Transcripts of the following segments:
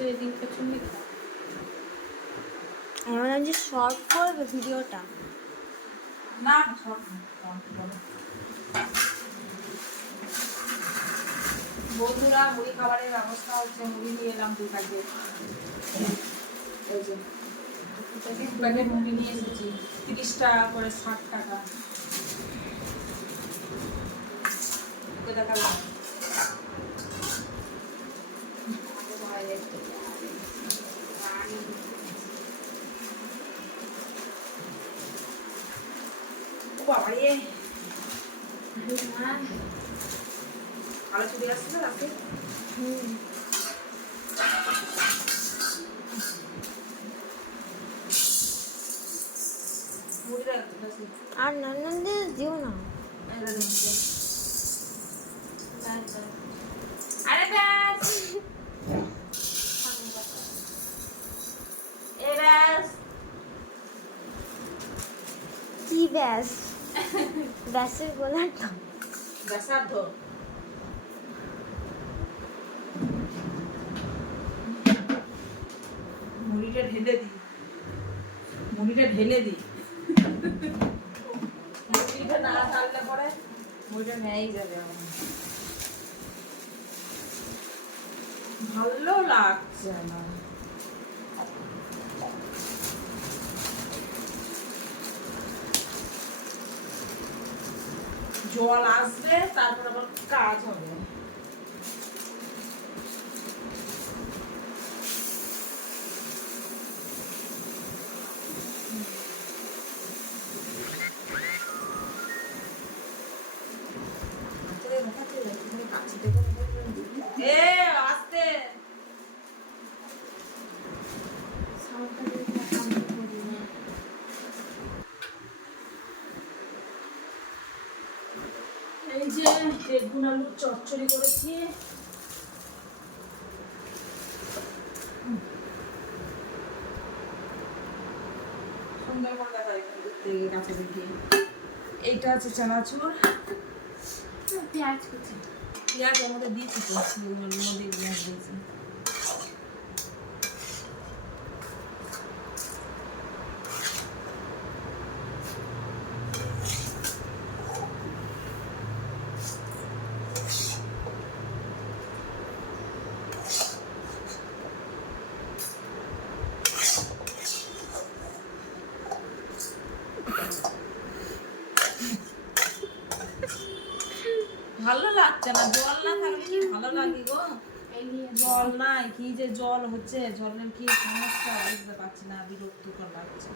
তো এদিকটা শুনবি আমি যে শর্ট করবে ভিডিওটা না শর্ট বন্ধুরা মুড়ি খাবারের ব্যবস্থা হচ্ছে মুড়ি নিয়ে এলাম 2 প্যাকেট এই যে 2 প্যাকেট মুড়ি নিয়ে এসেছি 30 টাকা করে 60 টাকা ওকে দেখালাম বাবা রে ভালো ছবি আসছে না রাতে আর নান্নান দিয়ে দিও না আরে ব্যাস এ ব্যাস কি ব্যাস ব্যাসের বলার না ব্যাসার্ধ মুড়িটা ঢেলে দি মুড়িটা না ঢাললে পরে মুড়িটা নেই যাবে ভালো লাগছে না জল আসবে তারপর আবার কাজ হবে আস্তে এই যে বেগুন আলুর চচ্চড়ি করেছি সুন্দর করে দেখা কাছে দেখি এইটা আছে চানাচুর পেঁয়াজ কুচি পেঁয়াজ এর মধ্যে দিয়েছি তো বেগুনের মধ্যে পেঁয়াজ দিয়েছি ভালো লাগছে না জল না থাকলে কি ভালো লাগে গো জল নাই কি যে জল হচ্ছে জলের কি সমস্যা বুঝতে পারছি না বিরক্তিকর লাগছে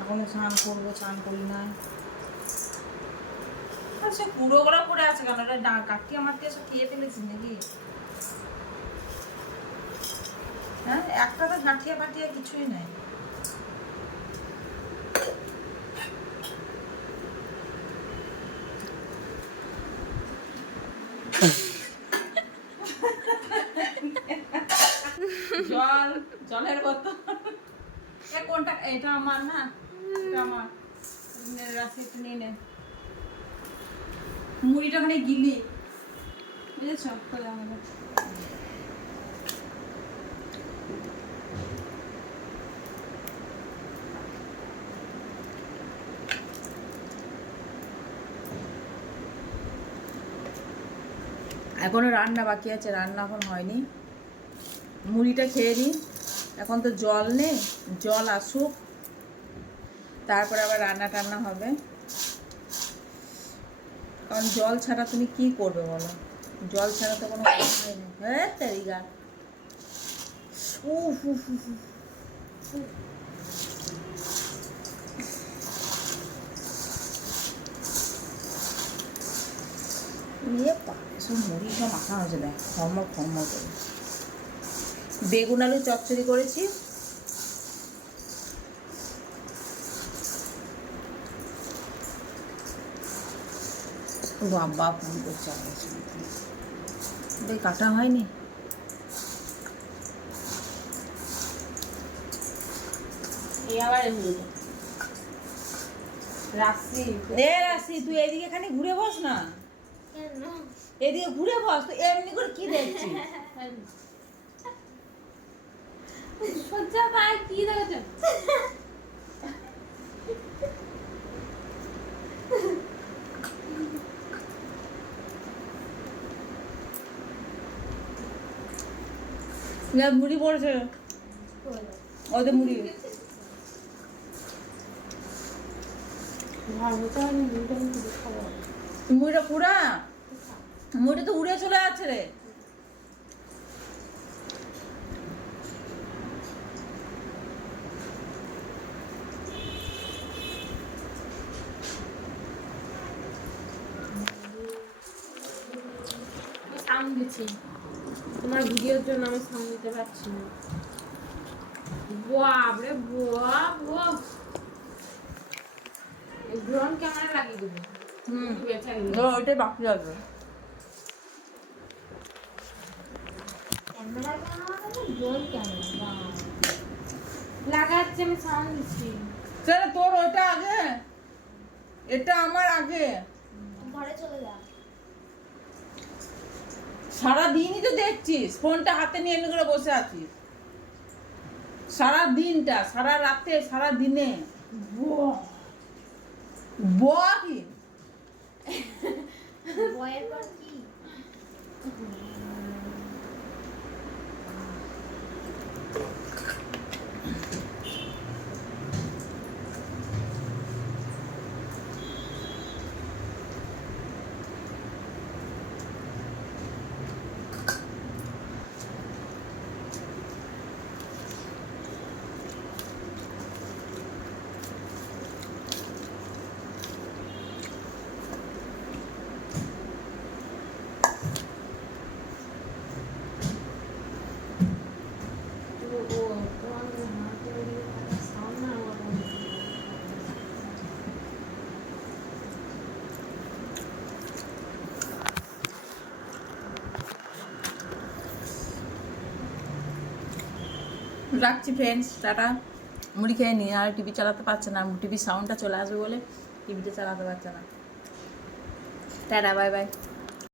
এখন স্নান করবো স্নান করি না সে পুরো গড়া পড়ে আছে কেন কাটি আমার দিয়ে সব খেয়ে ফেলেছি নাকি হ্যাঁ একটা তো গাঁঠিয়া পাটিয়া কিছুই নাই জলের বোতল কোনটা এটা আমার না এটা আমার রাশি একটু নিয়ে নে মুড়িটা ওখানে গিলি বুঝেছ এখনো রান্না বাকি আছে রান্না এখন হয়নি মুড়িটা খেয়ে নিই এখন তো জল নেই জল আসুক তারপরে আবার রান্না টান্না হবে কারণ জল ছাড়া তুমি কি করবে বলো জল ছাড়া তো কোনো কথাই নেই হ্যাঁ তেরিগা সব মুড়ি সব মাখা হয়েছে দেখ খমর করে বেগুন আলু চচ্চড়ি করেছি বাবা ফোন করছে কাটা হয়নি রাশি তুই এইদিকে খানি ঘুরে বস না এদিকে ঘুরে বস, তো এমনি করে কি দেখছিস? সজ্জা ভাই কি দেখেছ? না মুড়ি পড়েছে, ওদের মুড়ি। মুড়িটা পুরা, মুড়ি তো উড়ে চলে যাচ্ছে রে। সাউন্ড দিচ্ছি তোমার ভিডিওর জন্য, আমি সাউন্ড দিতে পারছি না। বাপরে বাপ, ড্রোন ক্যামেরা লাগিয়ে দেবো। ওইটাই বাকি আছে। ক্যামেরা ড্রোন ক্যামেরা লাগাচ্ছি, আমি সাউন্ড দিচ্ছি। চল তোর ওইটা আগে, এটা আমার আগে। ঘরে চলে যা। সারাদিনই তো দেখছিস ফোনটা হাতে নিয়ে এমনি করে বসে আছিস, সারা দিনটা, সারা রাতে, সারা দিনে। বুয়া কি বয়ের পর কি? রাখছি ফ্রেন্ডস, টাটা। মুড়ি খেয়ে নিয়ে আর টিভি চালাতে পারছে না, টিভির সাউন্ডটা চলে আসবে বলে টিভিটা চালাতে পারছে না। Tata, bye bye.